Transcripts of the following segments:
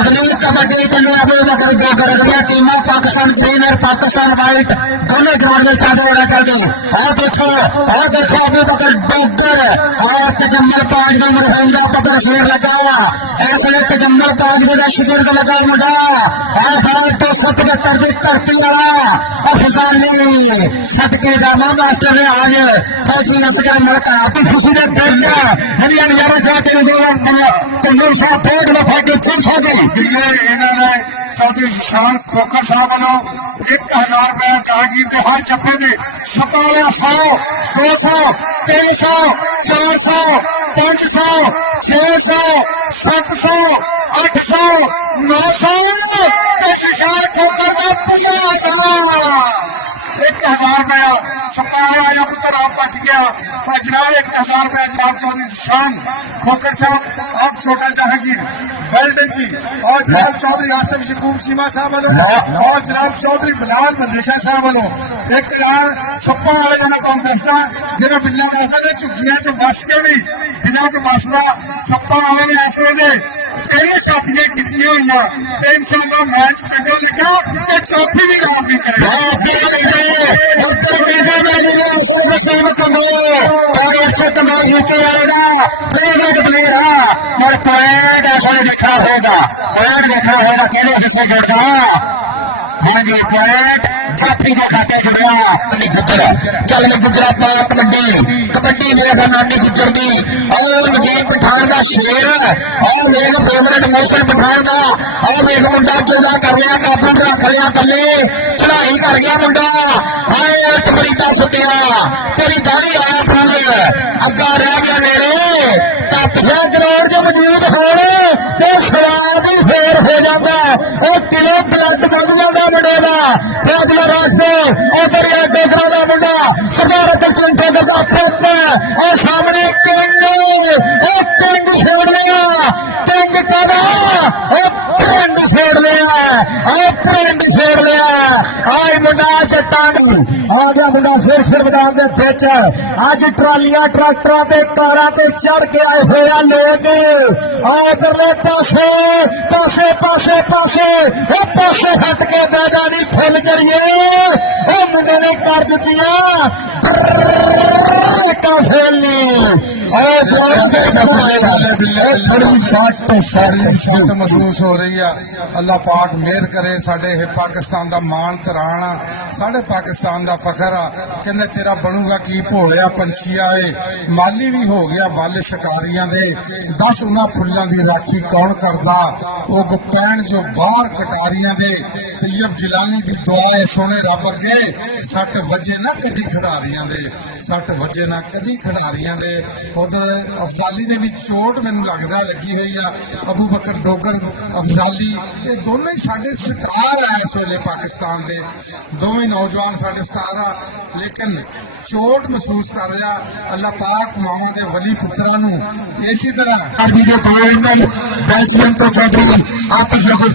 अगली कबड्डी के लिए अभी नगर बेगरतिया टीमें पाकिस्तान ग्रीन और पाकिस्तान व्हाइट दोनों ग्राउंड में चादर उड़ा कर दी। और देखो अभी बकर डॉक्टर और तजम्मल 5 नंबर हमला बकर शेर लगा हुआ ऐसे तजम्मल 5 का शिविर का लगा मुड़ा और हाथ तो 77 की धरती वाला अफजाली सदके जामा मास्टर ने आज फौजी असगर मलक आपकी खुशी ने देख दिया हरिया नजारा जाते हुए तंदूर साहब फेंक लो फाटे चुप हो गई। ये चौधरी शान खोखर साहब वालों 1000 रुपया जहांगीर के हर छप्पे में छपा 100 200 300 400 500 600 700 800 900 शान खोखर का 1000 रुपया छपाया पुत्र आप बच गया जनाब 1000 रुपया जनाब चौधरी शान खोखर साहब आप छोटा जहांगीर वेल्डन जी और जनाब चौधरी आसिफ शकूब चीमा साहब वालों और जनाब चौधरी बिलाल मंदेशा साहब वालों 1000 छप्पा वाले कांग्रेस का जिन्हें बिल्ला कहते चुगिया च बस के भी जिन्हों को बसदा छप्पा वाले ऐसे ने तेरी साथियां की हुई इंशाल्लाह मैच चंगा लगा चौथी भी राउंड भी देखना होगा केड़े हिस्से करता हाँ जी पॉइंट जाफरी का खाता जुड़ा गुजर चल गुजरा पाला कबड्डी मेरा नानी गुजर दी और नजीब पठान का शेर और मेरे फेवरेट मौसम पठान का और मेरे मुंडा चौदह कर लिया काबू रख लिया थले चढ़ाई कर गया मुंडा हाय तबरीता सुटिया तेरी दाढ़ी आया फूल अग्गा रह गया मेरे तापिया ग्राउंड जो मौजूद हो तो सवाल भी फेर हो जाता और किलो ब्लड बन जाता मुंडे का फैसला राजपूत और दरिया डोगरा का मुंडा सरदार चिंता का पुत्र और सामने किंग छोड़ लिया किंग छोड़ लिया आज मुंडा चट्टान आ गया मुंडा फिर मैदान के बिच अज ट्रालियां ट्रैक्टर से कारा से चढ़ के आए हुए लोग आदरले पासे हट के मैदानी फुल चढ़िए मुंडे ने कर दिया महसूस हो रही है। अल्लाह पाक मेहर करे साडे पाकिस्तान का मान तराना साडे पाकिस्तान का फखर आ कहते तेरा बनूगा की भोलिया पंछिया है माली भी हो गया वल शिकारियां दे 10 उन्हां फुल्लां दी राखी कौन करदा वो गुपैन जो बाहर कटारियां दे तैयब गिलानी की दुआ है सोने रब अगे सट वजे ना कदी खिडारियां दे सट वजे ना कदी खिडारियां दे उधर अफजाली दे भी चोट मैनू लगदा लगी हुई है अबू बकर डोगर अफजाली ये दोनों ही साडे स्टार है इस वेले पाकिस्तान दे दोवें नौजवान साडे स्टार आ लेकिन चोट महसूस कर रहा अल्लाह पाक मामा दे वली पुत्रा नू इसी तरह वीडियो बेल्जियम तो चौधरी आप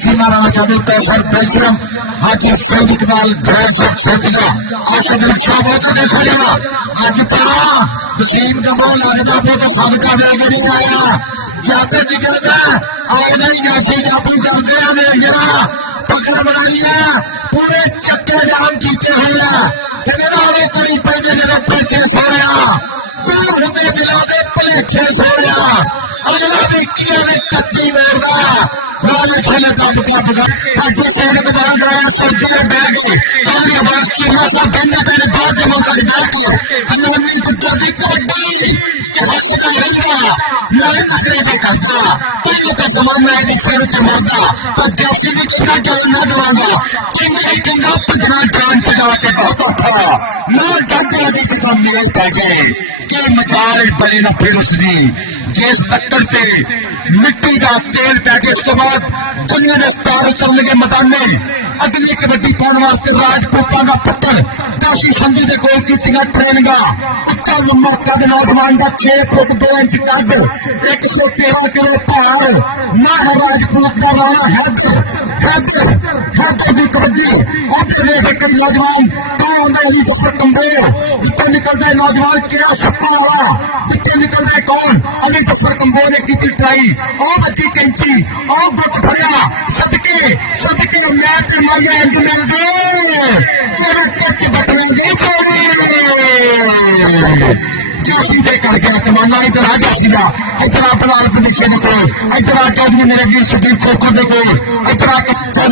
चीमा राजा कैसर बेल्जियम हाजी सईद इकबाल सोटिया आशा खड़ा आज पड़ा वसीम का बोल लगता वो तो सबका देख नहीं आया जाते निकलता आए नहीं ऐसे जापू करते हैं पकड़ बनाई है पूरे चक्के जाम कीते हुए कड़ी पहले जगह पीछे सोया दूर में दिलाने पलेखे सोया अगला देखिए ने कच्ची मेरदा राजे खेले दब हाजी सैन के बाहर गया सर्दी में बैठ गई सारे बात की मौका बनने देने बाद में मौका बैठ गए हमें तो जल्दी कबड्डी के हाथ से रहेगा मैं नखरे से करता पहले का जमाना है नहीं खेल के मरदा तो जैसे भी किसका जान ना दवाऊंगा किंग पजना जान पजा के बहुत था ना डंडे लगी के सामने पैसे के मचाल बड़ी ना फिर उसने जिस पत्थर पे मिट्टी का तेल पैके उसके बाद दुनिया ने स्टार उतरने के मैदान में अगली कबड्डी पाने वास्ते राजपूता का पुत्र काशी संधि के गोल की ट्रेनिंग अच्छा लंबा कद नौजवान का 6 फुट 2 इंच कद 113 किलो भार ना है राजपूत का वाला हैदर की कबड्डी अब कई नौजवान इतने निकल गए नौजवान क्या सपना हुआ इतने निकल गए कौन अली जफर कम्बोर ने की ट्राई और बची कैंची और गुट भरिया इतना बलाल प्रदेशे को इतना चौधरी मेरे वीर सुदीप खोखो को इतना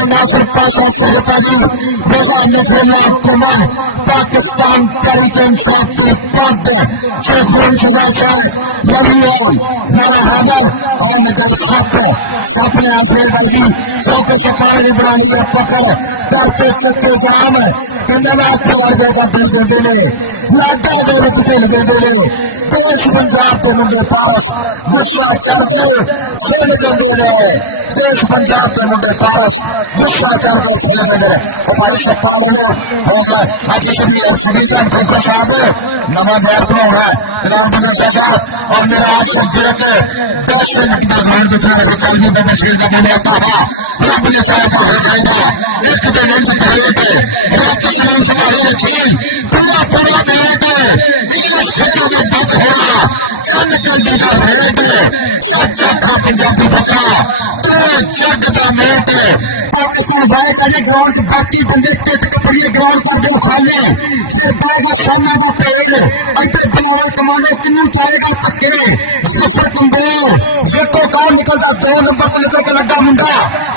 नासिर पाशा सहता जी रोजा नजरुल्ला कुमार पाकिस्तान तहरीक इंसाफ के पद शेख खुर्शीद शाह लवियान मेरा हैदर और नगर सपने आसरेबाजी चौके से पानी बनाने से पकड़ डरते चक्के जाम धन्यवाद समाजों का दिल देते ने लाटा दे विच दिल देते ने देश पंजाब के मुंडे पास गुस्सा चढ़ के छेड़ देते ने देश पंजाब के मुंडे पास गुस्सा चढ़ के छेड़ देते ने भाई सपा मिले होगा आज सुबीजान खोखो साहब नवा नहर बनाना राम बंदर साहब और मेरा आज शख्सियत दस भगवान बचना है चालू का मशीन का बोला था रब ने चाहा तो हो जाएगा एक दिन हम करेंगे रात सलाम समारोह चीज पूरा पूरा मिलेगा इंग्लिश खेलों में बंद होगा क्या निकल देगा रहेगा सच्चा था पंजाबी बचा तो जग का मेट पाकिस्तान भाई करने ग्राउंड बाकी बंदे टेट कपड़े ग्राउंड कर दो खाने फिर बार में सामने वो पेड़ इधर बनावल कमाने किन्नू तारेगा पक्के सफर कुंबो ये तो काम निकलता 2 नंबर को निकल के लगा मुंडा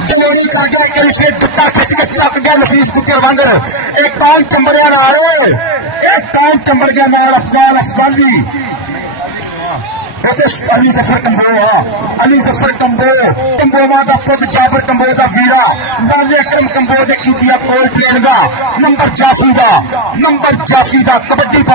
डिलीवरी कर गया कि इसे टुक्का खिंच के चक गया नफीस बुकर बंद एक कान चंबरिया ना आए एक कान चंबरिया ना अफगान जी अली जफर कंबो अली जफर कंबोवा का पुत जाबर कंबो का वीरा नाले अकरम कंबो ने की दिया कोल ट्रेन का नंबर जाफी का कबड्डी